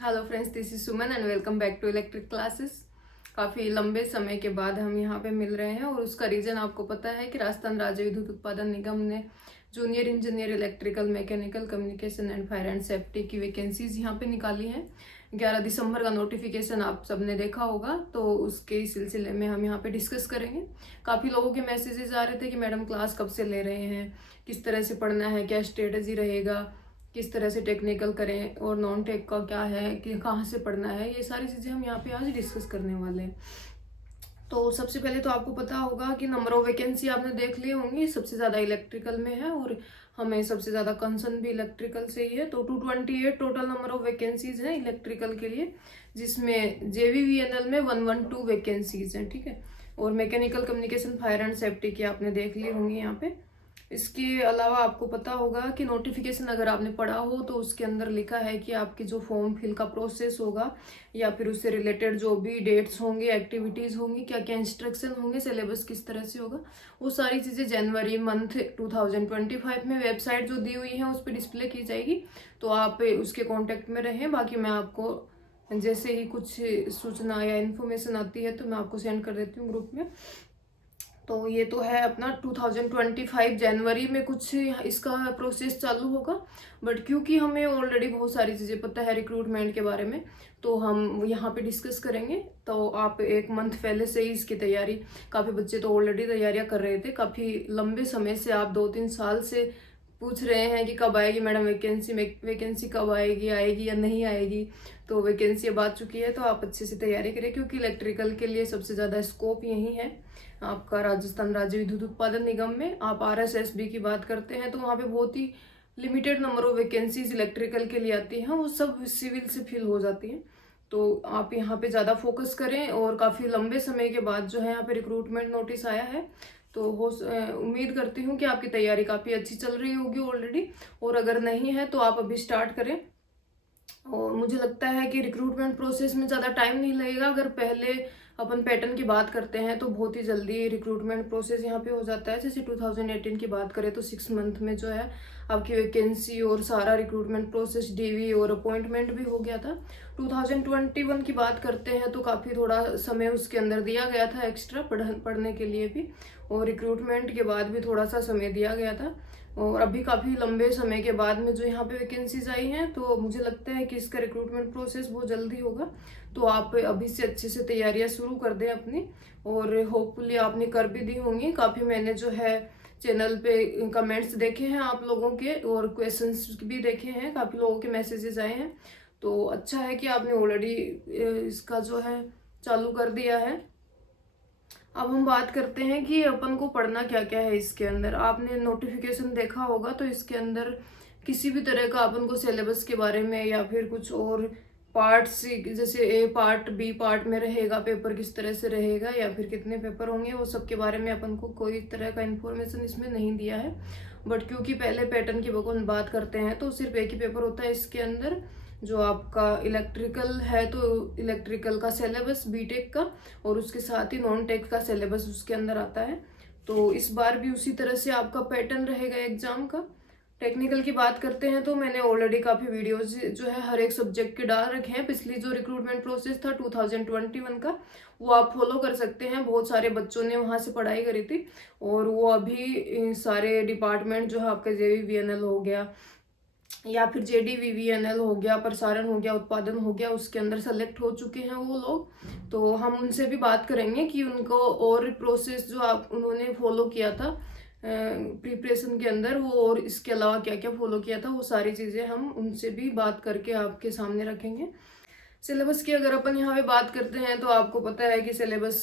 Hello friends, this is Suman and welcome back to electric classes. काफ़ी लंबे समय के बाद हम यहाँ पे मिल रहे हैं और उसका रीज़न आपको पता है कि राजस्थान राज्य विद्युत उत्पादन निगम ने junior engineer electrical mechanical communication and fire and safety की वैकेंसीज यहाँ पे निकाली हैं। 11 दिसंबर का नोटिफिकेशन आप सबने देखा होगा, तो उसके सिलसिले में हम यहाँ पे डिस्कस करेंगे। काफ़ी लोगों के मैसेजेस आ रहे थे कि मैडम क्लास कब से ले रहे हैं, किस तरह से पढ़ना है, क्या स्ट्रेटजी रहेगा, किस तरह से टेक्निकल करें और नॉन टेक का क्या है कि कहाँ से पढ़ना है, ये सारी चीज़ें हम यहाँ पे आज डिस्कस करने वाले हैं। तो सबसे पहले तो आपको पता होगा कि नंबर ऑफ वैकेंसी आपने देख ली होंगी, सबसे ज़्यादा इलेक्ट्रिकल में है और हमें सबसे ज़्यादा कंसर्न भी इलेक्ट्रिकल से ही है। तो 228 टोटल नंबर ऑफ वैकेंसीज हैं इलेक्ट्रिकल के लिए, जिसमें JVVNL में 112 वैकेंसीज हैं, ठीक है। और mechanical communication fire and safety की आपने देख ली होंगी यहाँ पे। इसके अलावा आपको पता होगा कि नोटिफिकेशन अगर आपने पढ़ा हो तो उसके अंदर लिखा है कि आपकी जो फॉर्म फिल का प्रोसेस होगा या फिर उससे रिलेटेड जो भी डेट्स होंगे, एक्टिविटीज़ होंगी, क्या क्या इंस्ट्रक्शन होंगे, सिलेबस किस तरह से होगा, वो सारी चीज़ें जनवरी मंथ 2025 में वेबसाइट जो दी हुई है उस पर डिस्प्ले की जाएगी। तो आप उसके कॉन्टेक्ट में रहें। बाकी मैं आपको जैसे ही कुछ सूचना या इन्फॉर्मेशन आती है तो मैं आपको सेंड कर देती हूँ ग्रुप में। तो ये तो है अपना 2025 जनवरी में कुछ इसका प्रोसेस चालू होगा। बट क्योंकि हमें ऑलरेडी बहुत सारी चीज़ें पता है रिक्रूटमेंट के बारे में, तो हम यहाँ पे डिस्कस करेंगे। तो आप एक मंथ पहले से ही इसकी तैयारी, काफ़ी बच्चे तो ऑलरेडी तैयारियां कर रहे थे, काफ़ी लंबे समय से आप 2-3 साल से पूछ रहे हैं कि कब आएगी मैडम वैकेंसी कब आएगी या नहीं आएगी। तो वैकेंसी अब आ चुकी है, तो आप अच्छे से तैयारी करें क्योंकि इलेक्ट्रिकल के लिए सबसे ज़्यादा स्कोप यही है आपका राजस्थान राज्य विद्युत उत्पादन निगम में। आप RSSB की बात करते हैं तो वहाँ पे बहुत ही limited number of vacancies electrical के लिए आती हैं, वो सब सिविल से फिल हो जाती हैं। तो आप यहाँ पे ज़्यादा फोकस करें। और काफ़ी लंबे समय के बाद जो है यहाँ पे रिक्रूटमेंट नोटिस आया है, तो उम्मीद करती हूँ कि आपकी तैयारी काफ़ी अच्छी चल रही होगी ऑलरेडी। और अगर नहीं है तो आप अभी स्टार्ट करें। और मुझे लगता है कि रिक्रूटमेंट प्रोसेस में ज़्यादा टाइम नहीं लगेगा। अगर पहले अपन पैटर्न की बात करते हैं तो बहुत ही जल्दी रिक्रूटमेंट प्रोसेस यहाँ पे हो जाता है। जैसे 2018 की बात करें तो 6 मंथ में जो है आपकी वैकेंसी और सारा रिक्रूटमेंट प्रोसेस DV और अपॉइंटमेंट भी हो गया था। 2021 की बात करते हैं तो काफ़ी थोड़ा समय उसके अंदर दिया गया था एक्स्ट्रा पढ़ने के लिए भी, और रिक्रूटमेंट के बाद भी थोड़ा सा समय दिया गया था। और अभी काफ़ी लंबे समय के बाद में जो यहाँ पे वैकेंसीज आई हैं, तो मुझे लगता है कि इसका रिक्रूटमेंट प्रोसेस बहुत जल्दी होगा। तो आप अभी से अच्छे से तैयारियां शुरू कर दें अपनी, और होपफुली आपने कर भी दी होंगी। काफ़ी मैंने जो है चैनल पे कमेंट्स देखे हैं आप लोगों के और क्वेश्चंस भी देखे हैं, काफ़ी लोगों के मैसेजेस आए हैं। तो अच्छा है कि आपने ऑलरेडी इसका जो है चालू कर दिया है। अब हम बात करते हैं कि अपन को पढ़ना क्या क्या है इसके अंदर। आपने नोटिफिकेशन देखा होगा तो इसके अंदर किसी भी तरह का अपन को सिलेबस के बारे में या फिर कुछ और पार्ट्स, जैसे A पार्ट B पार्ट में रहेगा पेपर किस तरह से रहेगा या फिर कितने पेपर होंगे, वो सब के बारे में अपन को कोई तरह का इन्फॉर्मेशन इसमें नहीं दिया है। बट क्योंकि पहले पैटर्न की बात करते हैं तो सिर्फ एक ही पेपर होता है इसके अंदर, जो आपका इलेक्ट्रिकल है तो इलेक्ट्रिकल का सिलेबस बीटेक का, और उसके साथ ही नॉन टेक का सिलेबस उसके अंदर आता है। तो इस बार भी उसी तरह से आपका पैटर्न रहेगा एग्जाम का। टेक्निकल की बात करते हैं तो मैंने ऑलरेडी काफ़ी वीडियोस जो है हर एक सब्जेक्ट के डाल रखे हैं। पिछली जो रिक्रूटमेंट प्रोसेस था 2021 का, वो आप फॉलो कर सकते हैं। बहुत सारे बच्चों ने वहाँ से पढ़ाई करी थी और वो अभी सारे डिपार्टमेंट जो है आपका JVVNL हो गया या फिर JDVVNL हो गया, प्रसारण हो गया, उत्पादन हो गया, उसके अंदर सेलेक्ट हो चुके हैं वो लोग। तो हम उनसे भी बात करेंगे कि उनको और प्रोसेस जो आप उन्होंने फॉलो किया था प्रिपरेशन के अंदर, वो और इसके अलावा क्या क्या फॉलो किया था, वो सारी चीज़ें हम उनसे भी बात करके आपके सामने रखेंगे। सिलेबस की अगर अपन यहाँ पे बात करते हैं तो आपको पता है कि सिलेबस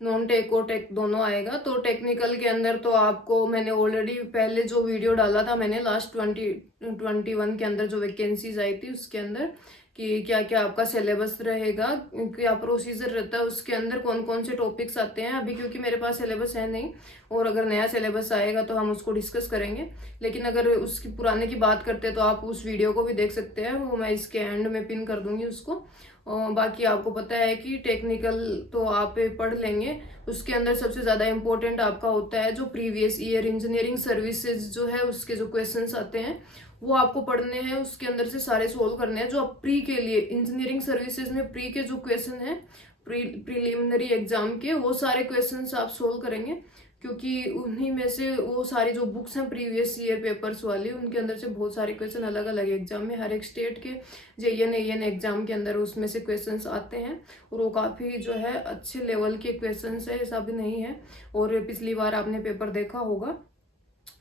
नॉन टेक और टेक दोनों आएगा। तो टेक्निकल के अंदर तो आपको मैंने ऑलरेडी पहले जो वीडियो डाला था मैंने लास्ट 2021 के अंदर जो वैकेंसीज आई थी उसके अंदर, कि क्या क्या आपका सिलेबस रहेगा, क्या प्रोसीजर रहता है, उसके अंदर कौन कौन से टॉपिक्स आते हैं। अभी क्योंकि मेरे पास सिलेबस है नहीं, और अगर नया सिलेबस आएगा तो हम उसको डिस्कस करेंगे। लेकिन अगर उसकी पुराने की बात करते हैं तो आप उस वीडियो को भी देख सकते हैं, वो मैं इसके एंड में पिन कर दूंगी उसको। और बाकी आपको पता है कि टेक्निकल तो आप पढ़ लेंगे, उसके अंदर सबसे ज़्यादा इम्पोर्टेंट आपका होता है जो प्रीवियस ईयर इंजीनियरिंग सर्विसेज जो है उसके जो क्वेश्चंस आते हैं वो आपको पढ़ने हैं, उसके अंदर से सारे सोल्व करने हैं। जो आप प्री के लिए इंजीनियरिंग सर्विसेज में प्री के जो क्वेश्चन हैं प्रीलिमिनरी एग्जाम के, वो सारे क्वेश्चंस आप सोल्व करेंगे, क्योंकि उन्हीं में से वो सारी जो बुक्स हैं प्रीवियस ईयर पेपर्स वाली, उनके अंदर से बहुत सारे क्वेश्चन अलग अलग एग्जाम में, हर एक स्टेट के जेईएन एईएन एग्जाम के अंदर उसमें से क्वेश्चंस आते हैं। और वो काफ़ी जो है अच्छे लेवल के क्वेश्चंस है, ऐसा भी नहीं है। और पिछली बार आपने पेपर देखा होगा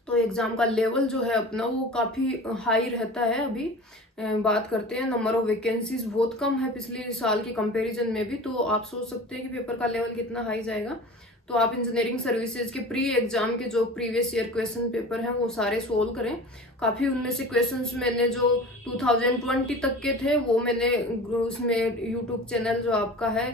तो एग्जाम का लेवल जो है अपना वो काफ़ी हाई रहता है। अभी बात करते हैं, नंबर ऑफ वैकेंसीज बहुत कम है पिछले साल के कंपैरिजन में भी, तो आप सोच सकते हैं कि पेपर का लेवल कितना हाई जाएगा। तो आप इंजीनियरिंग सर्विसेज के प्री एग्जाम के जो प्रीवियस ईयर क्वेश्चन पेपर हैं वो सारे सोल्व करें। काफ़ी उनमें से क्वेश्चंस मैंने जो 2020 तक के थे वो मैंने उसमें यूट्यूब चैनल जो आपका है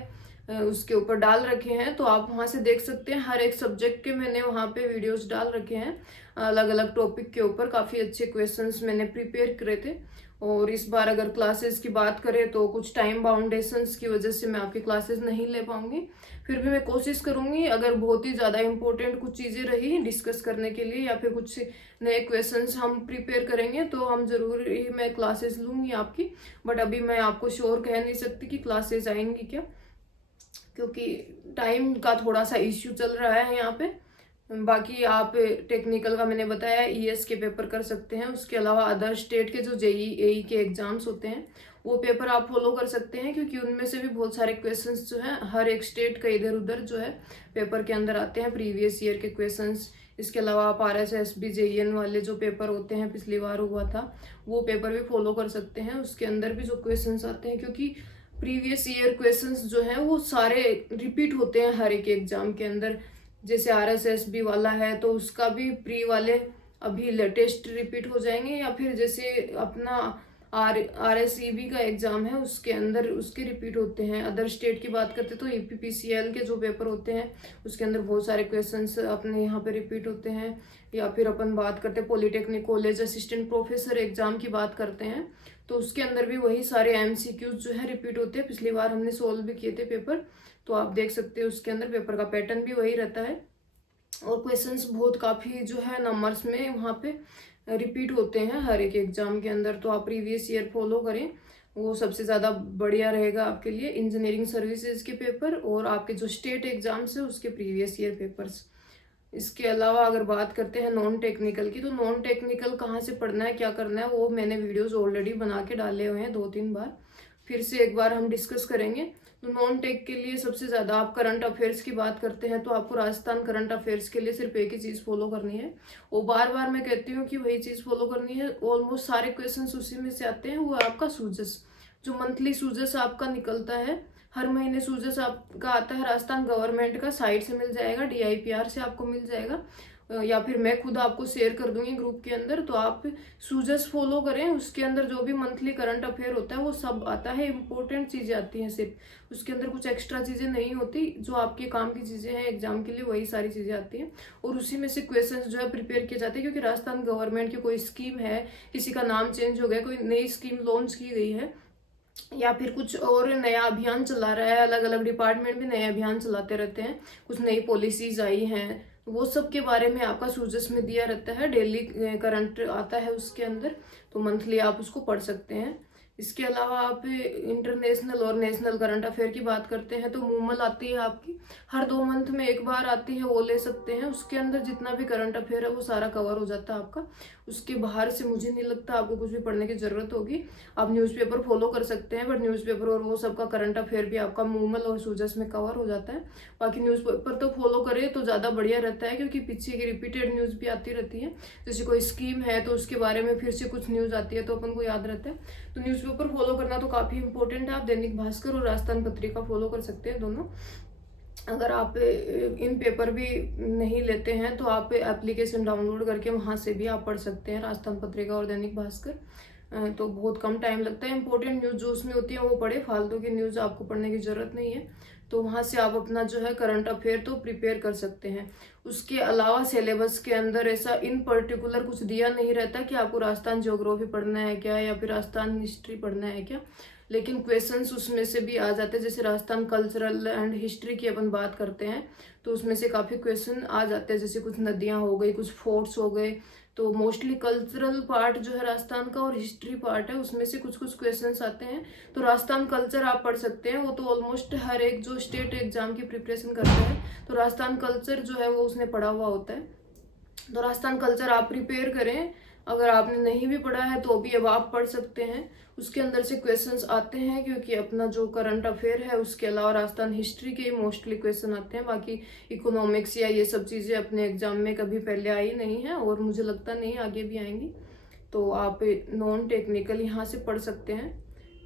उसके ऊपर डाल रखे हैं, तो आप वहाँ से देख सकते हैं। हर एक सब्जेक्ट के मैंने वहाँ पे वीडियोस डाल रखे हैं, अलग अलग टॉपिक के ऊपर काफ़ी अच्छे क्वेश्चंस मैंने प्रिपेयर करे थे। और इस बार अगर क्लासेस की बात करें तो कुछ टाइम बाउंडेशंस की वजह से मैं आपकी क्लासेस नहीं ले पाऊंगी, फिर भी मैं कोशिश करूंगी। अगर बहुत ही ज़्यादा इंपॉर्टेंट कुछ चीज़ें रही डिस्कस करने के लिए या फिर कुछ नए क्वेश्चंस हम प्रिपेयर करेंगे तो हम ज़रूर ही मैं क्लासेस लूँगी आपकी। बट अभी मैं आपको श्योर कह नहीं सकती कि क्लासेस आएंगी क्या, क्योंकि टाइम का थोड़ा सा इश्यू चल रहा है यहाँ पे। बाकी आप टेक्निकल का मैंने बताया, ईएस के पेपर कर सकते हैं। उसके अलावा अदर स्टेट के जो जेई एई के एग्जाम्स होते हैं वो पेपर आप फॉलो कर सकते हैं, क्योंकि उनमें से भी बहुत सारे क्वेश्चंस जो है हर एक स्टेट का इधर उधर जो है पेपर के अंदर आते हैं, प्रीवियस ईयर के क्वेश्चंस। इसके अलावा आप RSSB जेईएन वाले जो पेपर होते हैं पिछली बार हुआ था वो पेपर भी फॉलो कर सकते हैं, उसके अंदर भी जो क्वेश्चंस आते हैं, क्योंकि प्रीवियस ईयर क्वेश्चंस जो हैं वो सारे रिपीट होते हैं हर एक एग्जाम के अंदर। जैसे RSSB वाला है तो उसका भी प्री वाले अभी लेटेस्ट रिपीट हो जाएंगे, या फिर जैसे अपना RSEB का एग्जाम है उसके अंदर उसके रिपीट होते हैं। अदर स्टेट की बात करते तो EPPCL के जो पेपर होते हैं उसके अंदर बहुत सारे क्वेश्चंस अपने यहाँ पे रिपीट होते हैं। या फिर अपन बात करते हैं polytechnic college assistant professor exam की बात करते हैं तो उसके अंदर भी वही सारे MCQs जो है रिपीट होते हैं। पिछली बार हमने सोल्व भी किए थे पेपर, तो आप देख सकते हैं उसके अंदर पेपर का पैटर्न भी वही रहता है। और क्वेश्चंस बहुत काफ़ी जो है नंबर्स में वहाँ पे रिपीट होते हैं हर एक एग्जाम के अंदर, तो आप प्रीवियस ईयर फॉलो करें, वो सबसे ज़्यादा बढ़िया रहेगा आपके लिए। इंजीनियरिंग सर्विसेज के पेपर और आपके जो स्टेट एग्जाम्स है उसके प्रीवियस ईयर पेपर्स। इसके अलावा अगर बात करते हैं नॉन टेक्निकल की, तो नॉन टेक्निकल कहाँ से पढ़ना है क्या करना है वो मैंने वीडियोस ऑलरेडी बना के डाले हुए हैं 2-3 बार, फिर से एक बार हम डिस्कस करेंगे। तो नॉन टेक के लिए सबसे ज़्यादा आप करंट अफेयर्स की बात करते हैं तो आपको राजस्थान करंट अफेयर्स के लिए सिर्फ एक ही चीज़ फॉलो करनी है, वो बार बार मैं कहती हूँ कि वही चीज़ फॉलो करनी है। ऑलमोस्ट सारे क्वेश्चन उसी में से आते हैं, वो आपका सूजस, जो मंथली सूजस आपका निकलता है, हर महीने सूजस आपका आता है राजस्थान गवर्नमेंट का, साइट से मिल जाएगा, DIPR से आपको मिल जाएगा, या फिर मैं खुद आपको शेयर कर दूंगी ग्रुप के अंदर। तो आप सूजस फॉलो करें, उसके अंदर जो भी मंथली करंट अफेयर होता है वो सब आता है, इंपॉर्टेंट चीज़ें आती हैं सिर्फ, उसके अंदर कुछ एक्स्ट्रा चीज़ें नहीं होती, जो आपके काम की चीज़ें हैं एग्जाम के लिए वही सारी चीज़ें आती हैं। और उसी में से क्वेश्चन जो है प्रिपेयर किए जाते हैं, क्योंकि राजस्थान गवर्नमेंट की कोई स्कीम है, किसी का नाम चेंज हो गया, कोई नई स्कीम लॉन्च की गई है, या फिर कुछ और नया अभियान चला रहा है, अलग अलग डिपार्टमेंट भी नए अभियान चलाते रहते हैं, कुछ नई पॉलिसीज आई हैं, वो सब के बारे में आपका सूजस में दिया रहता है, डेली करंट आता है उसके अंदर, तो मंथली आप उसको पढ़ सकते हैं। इसके अलावा आप इंटरनेशनल और नेशनल करंट अफेयर की बात करते हैं तो मूमल आती है आपकी, हर 2 मंथ में एक बार आती है, वो ले सकते हैं। उसके अंदर जितना भी करंट अफेयर है वो सारा कवर हो जाता है आपका, उसके बाहर से मुझे नहीं लगता आपको कुछ भी पढ़ने की जरूरत होगी। आप न्यूज़पेपर फॉलो कर सकते हैं, बट न्यूज़पेपर और वो सबका करंट अफेयर भी आपका मूमल और सूजस में कवर हो जाता है। बाकी न्यूज़पेपर तो फॉलो करें तो ज़्यादा बढ़िया रहता है, क्योंकि पीछे की रिपीटेड न्यूज़ भी आती रहती है, जैसे कोई स्कीम है तो उसके बारे में फिर से कुछ न्यूज़ आती है तो अपन को याद रहता है। तो न्यूज़पेपर फॉलो करना तो काफ़ी इंपॉर्टेंट है। आप दैनिक भास्कर और राजस्थान पत्रिका फॉलो कर सकते हैं दोनों। अगर आप इन पेपर भी नहीं लेते हैं तो आप एप्लीकेशन डाउनलोड करके वहाँ से भी आप पढ़ सकते हैं, राजस्थान पत्रिका और दैनिक भास्कर। तो बहुत कम टाइम लगता है, इंपॉर्टेंट न्यूज़ जो उसमें होती है वो पढ़े, फालतू की न्यूज़ आपको पढ़ने की ज़रूरत नहीं है। तो वहाँ से आप अपना जो है करंट अफेयर तो प्रिपेयर कर सकते हैं। उसके अलावा सिलेबस के अंदर ऐसा इन पर्टिकुलर कुछ दिया नहीं रहता कि आपको राजस्थान ज्योग्राफी पढ़ना है क्या, या फिर राजस्थान हिस्ट्री पढ़ना है क्या, लेकिन क्वेश्चंस उसमें से भी आ जाते हैं। जैसे राजस्थान कल्चरल एंड हिस्ट्री की अपन बात करते हैं तो उसमें से काफ़ी क्वेश्चन आ जाते हैं, जैसे कुछ नदियाँ हो गई, कुछ फोर्ट्स हो गए, तो मोस्टली कल्चरल पार्ट जो है राजस्थान का और हिस्ट्री पार्ट है, उसमें से कुछ कुछ क्वेश्चंस आते हैं। तो राजस्थान कल्चर आप पढ़ सकते हैं, वो तो ऑलमोस्ट हर एक जो स्टेट एग्जाम की प्रिपरेशन करता है तो राजस्थान कल्चर जो है वो उसने पढ़ा हुआ होता है। तो राजस्थान कल्चर आप प्रिपेयर करें, अगर आपने नहीं भी पढ़ा है तो भी अब आप पढ़ सकते हैं। उसके अंदर से क्वेश्चंस आते हैं, क्योंकि अपना जो करंट अफेयर है उसके अलावा राजस्थान हिस्ट्री के मोस्टली क्वेश्चन आते हैं। बाकी इकोनॉमिक्स या ये सब चीज़ें अपने एग्जाम में कभी पहले आई नहीं है और मुझे लगता नहीं आगे भी आएंगी। तो आप नॉन टेक्निकल यहाँ से पढ़ सकते हैं।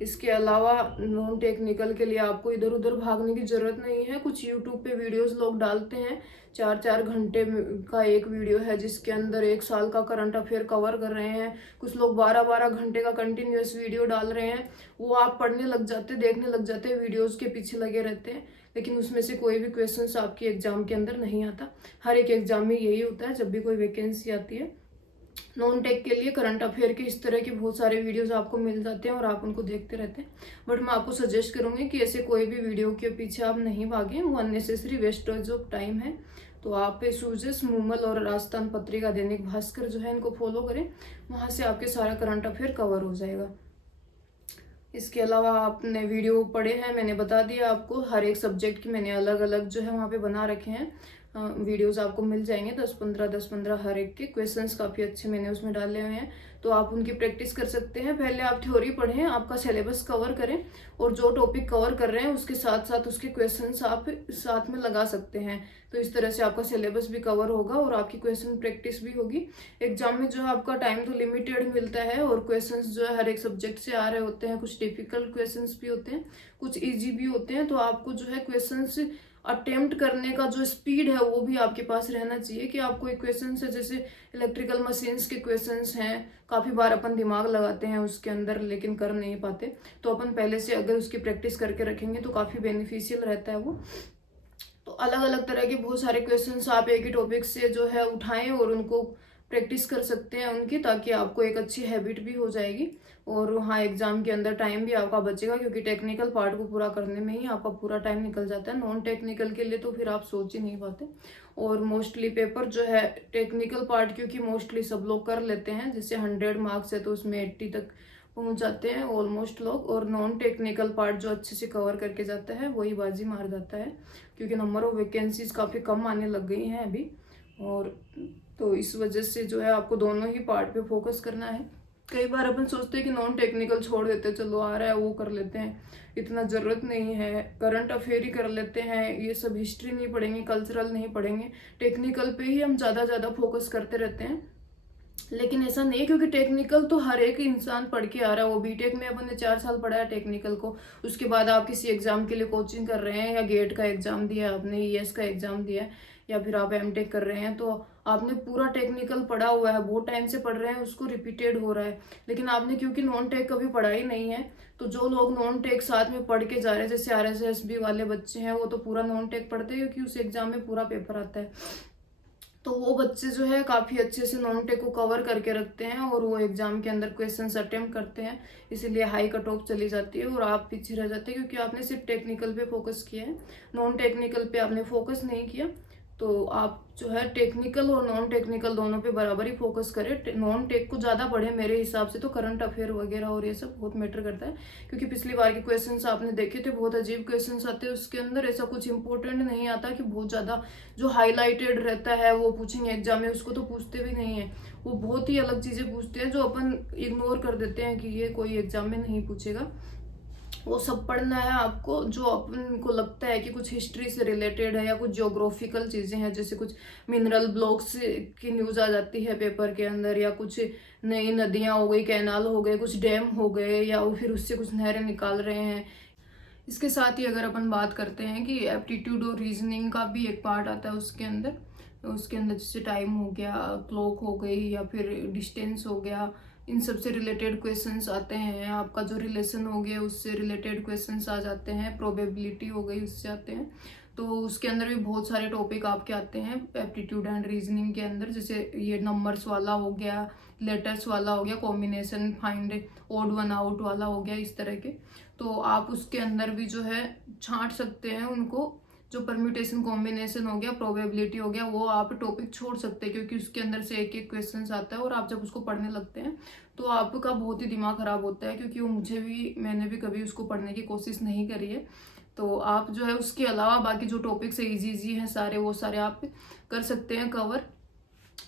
इसके अलावा नॉन टेक्निकल के लिए आपको इधर उधर भागने की जरूरत नहीं है। कुछ यूट्यूब पे वीडियोस लोग डालते हैं, 4-4 घंटे का एक वीडियो है जिसके अंदर 1 साल का करंट अफेयर कवर कर रहे हैं। कुछ लोग 12-12 घंटे का कंटिन्यूअस वीडियो डाल रहे हैं। वो आप पढ़ने लग जाते, देखने लग जाते, वीडियोस के पीछे लगे रहते हैं, लेकिन उसमें से कोई भी क्वेश्चन आपके एग्जाम के अंदर नहीं आता। हर एक एग्जाम में यही होता है, जब भी कोई वैकेंसी आती है नॉन टेक के लिए करंट अफेयर के इस तरह के बहुत सारे वीडियोस आपको मिल जाते हैं और आप उनको देखते रहते हैं। बट मैं आपको सजेस्ट करूंगी कि ऐसे कोई भी वीडियो के पीछे आप नहीं भागें, वो अननेसेसरी वेस्टेज ऑफ टाइम है। तो आप सूजस, मूमल और राजस्थान पत्रिका, दैनिक भास्कर जो है इनको फॉलो करें, वहां से आपके सारा करंट अफेयर कवर हो जाएगा। इसके अलावा आपने वीडियो पढ़े हैं, मैंने बता दिया आपको, हर एक सब्जेक्ट की मैंने अलग अलग जो है वहाँ पे बना रखे हैं। वीडियोस आपको मिल जाएंगे 10-15 हर एक के। क्वेश्चंस काफ़ी अच्छे मैंने उसमें डाले हुए हैं, तो आप उनकी प्रैक्टिस कर सकते हैं। पहले आप थ्योरी पढ़ें, आपका सिलेबस कवर करें, और जो टॉपिक कवर कर रहे हैं उसके साथ साथ उसके क्वेश्चंस आप साथ में लगा सकते हैं। तो इस तरह से आपका सिलेबस भी कवर होगा और आपकी क्वेश्चन प्रैक्टिस भी होगी। एग्जाम में जो है आपका टाइम तो लिमिटेड मिलता है, और क्वेश्चंस जो है हर एक सब्जेक्ट से आ रहे होते हैं। कुछ डिफिकल्ट क्वेश्चंस भी होते हैं, कुछ ईजी भी होते हैं। तो आपको जो है क्वेश्चंस अटेम्प्ट करने का जो स्पीड है वो भी आपके पास रहना चाहिए, कि आपको एक क्वेश्चन है, जैसे इलेक्ट्रिकल मशीन्स के क्वेश्चंस हैं, काफ़ी बार अपन दिमाग लगाते हैं उसके अंदर लेकिन कर नहीं पाते। तो अपन पहले से अगर उसकी प्रैक्टिस करके रखेंगे तो काफ़ी बेनिफिशियल रहता है वो। तो अलग अलग तरह के बहुत सारे क्वेश्चंस आप एक ही टॉपिक से जो है उठाएं और उनको प्रैक्टिस कर सकते हैं उनकी, ताकि आपको एक अच्छी हैबिट भी हो जाएगी। और वहाँ एग्जाम के अंदर टाइम भी आपका बचेगा, क्योंकि टेक्निकल पार्ट को पूरा करने में ही आपका पूरा टाइम निकल जाता है। नॉन टेक्निकल के लिए तो फिर आप सोच ही नहीं पाते। और मोस्टली पेपर जो है टेक्निकल पार्ट, क्योंकि मोस्टली सब लोग कर लेते हैं, जैसे 100 मार्क्स है तो उसमें 80 तक पहुंच जाते हैं ऑलमोस्ट लोग। और नॉन टेक्निकल पार्ट जो अच्छे से कवर करके जाता है वही बाजी मार जाता है, क्योंकि नंबर ऑफ वैकेंसीज काफ़ी कम आने लग गई हैं अभी। और तो इस वजह से जो है आपको दोनों ही पार्ट पे फोकस करना है। कई बार अपन सोचते हैं कि नॉन टेक्निकल छोड़ देते हैं, चलो आ रहा है वो कर लेते हैं, इतना ज़रूरत नहीं है, करंट अफेयर ही कर लेते हैं, ये सब हिस्ट्री नहीं पढ़ेंगे, कल्चरल नहीं पढ़ेंगे, टेक्निकल पे ही हम ज़्यादा फोकस करते रहते हैं। लेकिन ऐसा नहीं, क्योंकि टेक्निकल तो हर एक इंसान पढ़ के आ रहा है। वो बीटेक में अपन ने 4 साल पढ़ा है टेक्निकल को, उसके बाद आप किसी एग्जाम के लिए कोचिंग कर रहे हैं, या गेट का एग्जाम दिया आपने, ईएस का एग्जाम दिया है, या फिर आप एमटेक कर रहे हैं, तो आपने पूरा टेक्निकल पढ़ा हुआ है, बहुत टाइम से पढ़ रहे हैं, उसको रिपीटेड हो रहा है। लेकिन आपने क्योंकि नॉन टेक कभी पढ़ा ही नहीं है, तो जो लोग नॉन टेक साथ में पढ़ के जा रहे हैं, जैसे RSSB वाले बच्चे हैं, वो तो पूरा नॉन टेक पढ़ते हैं, क्योंकि उस एग्जाम में पूरा पेपर आता है। तो वो बच्चे जो है काफ़ी अच्छे से नॉन टेक को कवर करके रखते हैं, और वो एग्जाम के अंदर क्वेश्चंस अटेम्प्ट करते हैं, इसीलिए हाई कट ऑफ चली जाती है और आप पीछे रह जाते हैं, क्योंकि आपने सिर्फ टेक्निकल पे फोकस किया है, नॉन टेक्निकल पे आपने फोकस नहीं किया। तो आप जो है टेक्निकल और नॉन टेक्निकल दोनों पे बराबर ही फोकस करें। नॉन टेक को ज़्यादा पढ़े, मेरे हिसाब से तो करंट अफेयर वगैरह और ये सब बहुत मैटर करता है, क्योंकि पिछली बार के क्वेश्चंस आपने देखे थे, बहुत अजीब क्वेश्चंस आते हैं उसके अंदर, ऐसा कुछ इंपॉर्टेंट नहीं आता कि बहुत ज़्यादा जो हाईलाइटेड रहता है वो पूछेंगे एग्जाम में, उसको तो पूछते भी नहीं है। वो बहुत ही अलग चीज़ें पूछते हैं जो अपन इग्नोर कर देते हैं कि ये कोई एग्जाम में नहीं पूछेगा। वो सब पढ़ना है आपको, जो अपन को लगता है कि कुछ हिस्ट्री से रिलेटेड है, या कुछ ज्योग्राफिकल चीज़ें हैं, जैसे कुछ मिनरल ब्लॉक्स की न्यूज़ आ जाती है पेपर के अंदर, या कुछ नई नदियाँ हो गई, कैनाल हो गए, कुछ डैम हो गए, या फिर उससे कुछ नहरें निकाल रहे हैं। इसके साथ ही अगर अपन बात करते हैं कि एप्टीट्यूड और रीजनिंग का भी एक पार्ट आता है उसके अंदर, तो उसके अंदर जैसे टाइम हो गया, क्लॉक हो गई, या फिर डिस्टेंस हो गया, इन सब से रिलेटेड क्वेश्चंस आते हैं। आपका जो रिलेशन हो गया उससे रिलेटेड क्वेश्चंस आ जाते हैं, प्रोबेबिलिटी हो गई उससे आते हैं। तो उसके अंदर भी बहुत सारे टॉपिक आपके आते हैं एप्टीट्यूड एंड रीजनिंग के अंदर, जैसे ये नंबर्स वाला हो गया, लेटर्स वाला हो गया, combination find odd one out वाला हो गया, इस तरह के। तो आप उसके अंदर भी जो है छांट सकते हैं उनको, जो परम्यूटेशन कॉम्बिनेशन हो गया, प्रोबेबिलिटी हो गया, वो आप टॉपिक छोड़ सकते हैं क्योंकि उसके अंदर से एक एक क्वेश्चन आता है और आप जब उसको पढ़ने लगते हैं तो आपका बहुत ही दिमाग खराब होता है, क्योंकि वो मैंने भी कभी उसको पढ़ने की कोशिश नहीं करी है। तो आप जो है उसके अलावा बाकी जो टॉपिक्स है इजी हैं सारे, वो सारे आप कर सकते हैं कवर।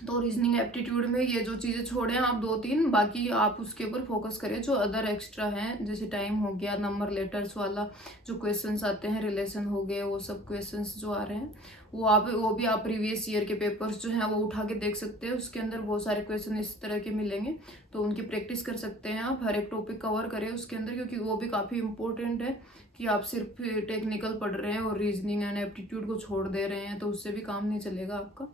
तो रीजनिंग एप्टीट्यूड में ये जो चीज़ें छोड़े आप 2-3, बाकी आप उसके ऊपर फोकस करें जो अदर एक्स्ट्रा हैं, जैसे टाइम हो गया, नंबर लेटर्स वाला जो क्वेश्चंस आते हैं, रिलेशन हो गए, वो सब क्वेश्चंस जो आ रहे हैं वो भी आप प्रीवियस ईयर के पेपर्स जो हैं वो उठा के देख सकते हैं। उसके अंदर बहुत सारे क्वेश्चन इस तरह के मिलेंगे, तो उनकी प्रैक्टिस कर सकते हैं आप। हर एक टॉपिक कवर करें उसके अंदर, क्योंकि वो भी काफ़ी इंपॉर्टेंट है कि आप सिर्फ टेक्निकल पढ़ रहे हैं और रीजनिंग एंड एप्टीट्यूड को छोड़ दे रहे हैं तो उससे भी काम नहीं चलेगा आपका।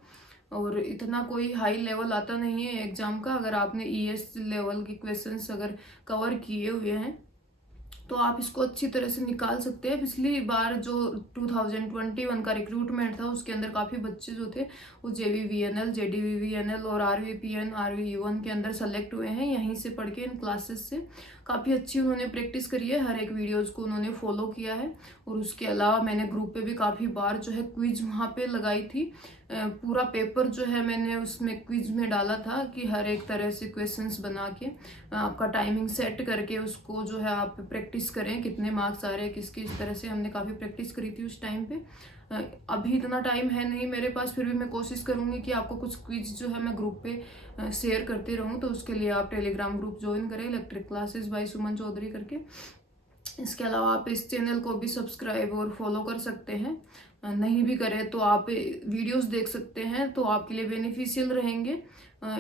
और इतना कोई हाई लेवल आता नहीं है एग्जाम का। अगर आपने ईएस लेवल के क्वेश्चंस अगर कवर किए हुए हैं तो आप इसको अच्छी तरह से निकाल सकते हैं। पिछली बार जो 2021 का रिक्रूटमेंट था उसके अंदर काफ़ी बच्चे जो थे वो JVVNL, JDVVNL और RVPN, RVE1 के अंदर सेलेक्ट हुए हैं यहीं से पढ़ के, इन क्लासेस से। काफ़ी अच्छी उन्होंने प्रैक्टिस करी है, हर एक वीडियोज़ को उन्होंने फॉलो किया है। और उसके अलावा मैंने ग्रुप पे भी काफ़ी बार जो है क्विज वहाँ पे लगाई थी। पूरा पेपर जो है मैंने उसमें क्विज में डाला था कि हर एक तरह से क्वेश्चंस बना के आपका टाइमिंग सेट करके उसको जो है आप प्रैक्टिस करें, कितने मार्क्स आ रहे हैं किसकी, इस तरह से हमने काफ़ी प्रैक्टिस करी थी उस टाइम पे। अभी इतना टाइम है नहीं मेरे पास, फिर भी मैं कोशिश करूंगी कि आपको कुछ क्विज जो है मैं ग्रुप पे शेयर करती रहूं। तो उसके लिए आप टेलीग्राम ग्रुप ज्वाइन करें, इलेक्ट्रिक क्लासेस बाय सुमन चौधरी करके। इसके अलावा आप इस चैनल को भी सब्सक्राइब और फॉलो कर सकते हैं। नहीं भी करें तो आप वीडियोस देख सकते हैं, तो आपके लिए बेनिफिशियल रहेंगे।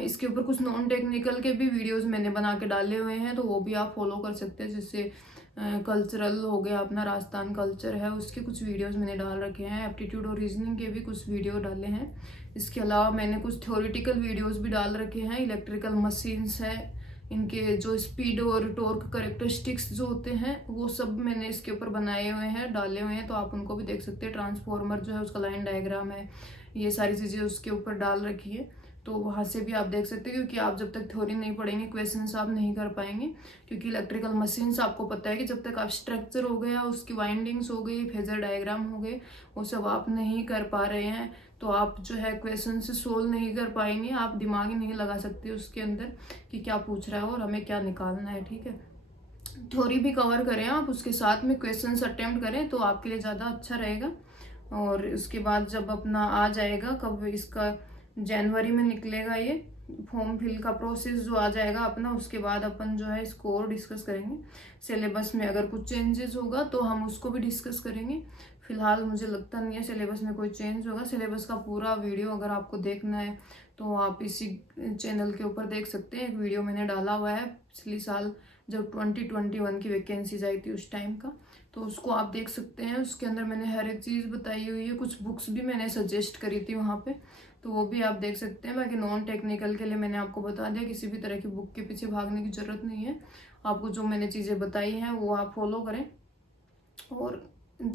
इसके ऊपर कुछ नॉन टेक्निकल के भी वीडियोस मैंने बना के डाले हुए हैं, तो वो भी आप फॉलो कर सकते हैं। जैसे कल्चरल हो गया अपना, राजस्थान कल्चर है, उसके कुछ वीडियोस मैंने डाल रखे हैं। एप्टीट्यूड और रीजनिंग के भी कुछ वीडियो डाले हैं। इसके अलावा मैंने कुछ थ्योरेटिकल वीडियोस भी डाल रखे हैं। इलेक्ट्रिकल मशीन्स है, इनके जो स्पीड और टॉर्क करेक्टरिस्टिक्स जो होते हैं वो सब मैंने इसके ऊपर बनाए हुए हैं, डाले हुए हैं, तो आप उनको भी देख सकते हैं। ट्रांसफॉर्मर जो है उसका लाइन डायग्राम है, ये सारी चीज़ें उसके ऊपर डाल रखी है, तो वहाँ से भी आप देख सकते हैं। क्योंकि आप जब तक थ्योरी नहीं पढ़ेंगे क्वेश्चंस आप नहीं कर पाएंगे, क्योंकि इलेक्ट्रिकल मशीन्स आपको पता है कि जब तक आप स्ट्रक्चर हो गया, उसकी वाइंडिंग्स हो गई, फेजर डायग्राम हो गए, वो सब आप नहीं कर पा रहे हैं तो आप जो है क्वेश्चन से सोल्व नहीं कर पाएंगे, आप दिमाग ही नहीं लगा सकते उसके अंदर कि क्या पूछ रहा है और हमें क्या निकालना है। ठीक है, थ्योरी भी कवर करें आप, उसके साथ में क्वेश्चंस अटेम्प्ट करें तो आपके लिए ज़्यादा अच्छा रहेगा। और उसके बाद जब अपना आ जाएगा, कब इसका जनवरी में निकलेगा ये फॉर्म फिल का प्रोसेस जो आ जाएगा अपना, उसके बाद अपन जो है इसको और डिस्कस करेंगे। सिलेबस में अगर कुछ चेंजेस होगा तो हम उसको भी डिस्कस करेंगे। फिलहाल मुझे लगता नहीं है सिलेबस में कोई चेंज होगा। सिलेबस का पूरा वीडियो अगर आपको देखना है तो आप इसी चैनल के ऊपर देख सकते हैं। एक वीडियो मैंने डाला हुआ है पिछली साल जब 2021 की वैकेंसीज आई थी उस टाइम का, तो उसको आप देख सकते हैं। उसके अंदर मैंने हर एक चीज़ बताई हुई है, कुछ बुक्स भी मैंने सजेस्ट करी थी वहाँ पे, तो वो भी आप देख सकते हैं। बाकी नॉन टेक्निकल के लिए मैंने आपको बता दिया, किसी भी तरह की बुक के पीछे भागने की ज़रूरत नहीं है। आपको जो मैंने चीज़ें बताई हैं वो आप फॉलो करें। और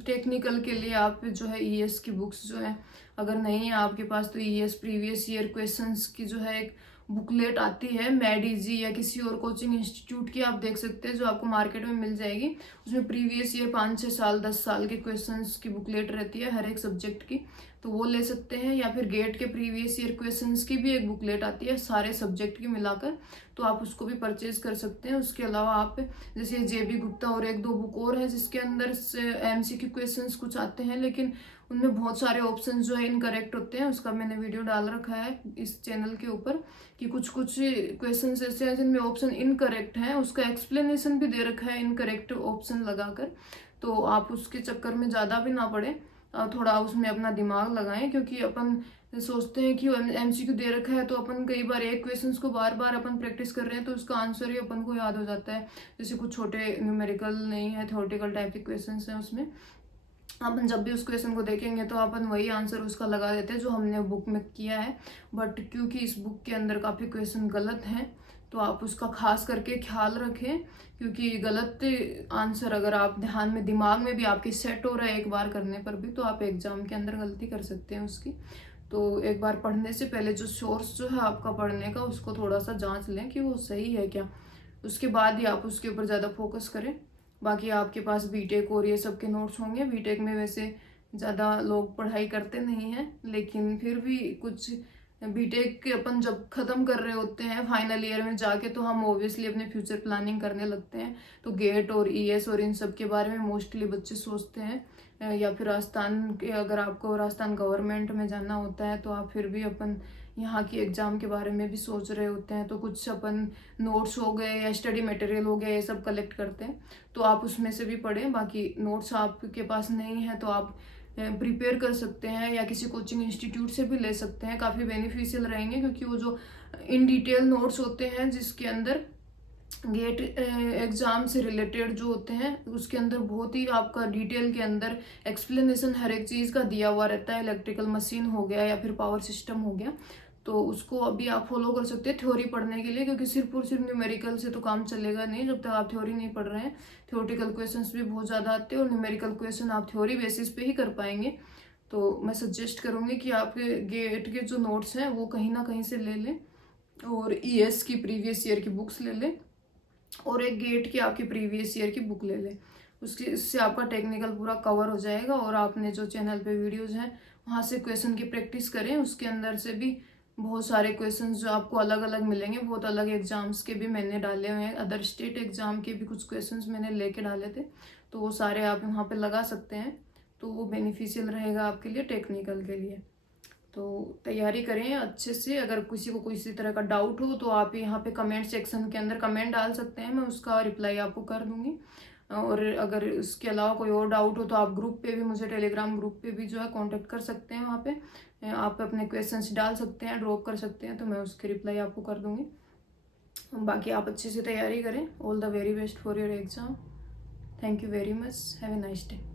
टेक्निकल के लिए आप जो है ईएस की बुक्स जो है अगर नहीं है आपके पास तो ईएस प्रीवियस ईयर क्वेश्चंस की जो है एक बुकलेट आती है मैडीजी या किसी और कोचिंग इंस्टीट्यूट की, आप देख सकते हैं, जो आपको मार्केट में मिल जाएगी। उसमें प्रीवियस ईयर 5-6 साल 10 साल के क्वेश्चंस की बुकलेट रहती है हर एक सब्जेक्ट की, तो वो ले सकते हैं। या फिर गेट के प्रीवियस ईयर क्वेश्चंस की भी एक बुकलेट आती है सारे सब्जेक्ट की मिलाकर, तो आप उसको भी परचेज कर सकते हैं। उसके अलावा आप जैसे JB गुप्ता और 1-2 बुक और है जिसके अंदर से MCQ क्वेश्चंस कुछ आते हैं, लेकिन उनमें बहुत सारे ऑप्शन जो है इनकरेक्ट होते हैं। उसका मैंने वीडियो डाल रखा है इस चैनल के ऊपर कि कुछ क्वेश्चंस ऐसे हैं जिनमें ऑप्शन इनकरेक्ट है, उसका एक्सप्लेनेशन भी दे रखा है इनकरेक्ट ऑप्शन लगाकर, तो आप उसके चक्कर में ज़्यादा भी ना पड़े, थोड़ा उसमें अपना दिमाग लगाएं। क्योंकि अपन सोचते हैं कि MCQ दे रखा है तो अपन कई बार एक क्वेश्चंस को बार बार अपन प्रैक्टिस कर रहे हैं तो उसका आंसर ही अपन को याद हो जाता है। जैसे कुछ छोटे न्यूमेरिकल नहीं है, थ्योरेटिकल टाइप के क्वेश्चंस हैं, उसमें अपन जब भी उस क्वेश्चन को देखेंगे तो अपन वही आंसर उसका लगा देते हैं जो हमने बुक में किया है। बट क्योंकि इस बुक के अंदर काफ़ी क्वेश्चन गलत हैं तो आप उसका खास करके ख्याल रखें, क्योंकि गलत आंसर अगर आप ध्यान में दिमाग में भी आपके सेट हो रहा है एक बार करने पर भी, तो आप एग्जाम के अंदर गलती कर सकते हैं उसकी। तो एक बार पढ़ने से पहले जो सोर्स जो है आपका पढ़ने का उसको थोड़ा सा जांच लें कि वो सही है क्या, उसके बाद ही आप उसके ऊपर ज़्यादा फोकस करें। बाकी आपके पास बीटेक और ये सब के नोट्स होंगे। बीटेक में वैसे ज़्यादा लोग पढ़ाई करते नहीं हैं, लेकिन फिर भी कुछ बीटेक के अपन जब ख़त्म कर रहे होते हैं फाइनल ईयर में जाके, तो हम ओब्वियसली अपने फ्यूचर प्लानिंग करने लगते हैं। तो गेट और ईएस और इन सब के बारे में मोस्टली बच्चे सोचते हैं। या फिर राजस्थान के, अगर आपको राजस्थान गवर्नमेंट में जाना होता है तो आप फिर भी अपन यहाँ की एग्ज़ाम के बारे में भी सोच रहे होते हैं। तो कुछ अपन नोट्स हो गए या स्टडी मटेरियल हो गया, ये सब कलेक्ट करते हैं। तो आप उसमें से भी पढ़ें। बाकी नोट्स आपके पास नहीं है तो आप प्रिपेयर कर सकते हैं या किसी कोचिंग इंस्टीट्यूट से भी ले सकते हैं। काफ़ी बेनिफिशियल रहेंगे, क्योंकि वो जो इन डिटेल नोट्स होते हैं जिसके अंदर गेट एग्ज़ाम से रिलेटेड जो होते हैं, उसके अंदर बहुत ही आपका डिटेल के अंदर एक्सप्लेनेशन हर एक चीज़ का दिया हुआ रहता है। इलेक्ट्रिकल मशीन हो गया या फिर पावर सिस्टम हो गया, तो उसको अभी आप फॉलो कर सकते हैं थ्योरी पढ़ने के लिए, क्योंकि सिर्फ और सिर्फ न्यूमेरिकल से तो काम चलेगा नहीं जब तक आप थ्योरी नहीं पढ़ रहे हैं। थ्योरेटिकल क्वेश्चंस भी बहुत ज़्यादा आते हैं और न्यूमेरिकल क्वेश्चन आप थ्योरी बेसिस पे ही कर पाएंगे। तो मैं सजेस्ट करूँगी कि आपके गेट के जो नोट्स हैं वो कहीं ना कहीं से ले लें, और ईएस की प्रीवियस ईयर की बुक्स ले लें, और एक गेट की आपकी प्रीवियस ईयर की बुक ले लें। इससे आपका टेक्निकल पूरा कवर हो जाएगा। और आपने जो चैनल पे वीडियोस हैं वहाँ से क्वेश्चन की प्रैक्टिस करें, उसके अंदर से भी बहुत सारे क्वेश्चंस जो आपको अलग अलग मिलेंगे। बहुत अलग एग्जाम्स के भी मैंने डाले हुए हैं, अदर स्टेट एग्जाम के भी कुछ क्वेश्चंस मैंने लेके डाले थे, तो वो सारे आप वहाँ पे लगा सकते हैं। तो वो बेनिफिशियल रहेगा आपके लिए टेक्निकल के लिए। तो तैयारी करें अच्छे से। अगर किसी को किसी तरह का डाउट हो तो आप यहाँ पे कमेंट सेक्शन के अंदर कमेंट डाल सकते हैं, मैं उसका रिप्लाई आपको कर दूंगी। और अगर इसके अलावा कोई और डाउट हो तो आप ग्रुप पे भी, मुझे टेलीग्राम ग्रुप पे भी जो है कांटेक्ट कर सकते हैं। वहाँ पे आप अपने क्वेश्चंस डाल सकते हैं, ड्रॉप कर सकते हैं, तो मैं उसके रिप्लाई आपको कर दूंगी। बाकी आप अच्छे से तैयारी करें। All the very best for your exam. Thank you very much. Have a nice day.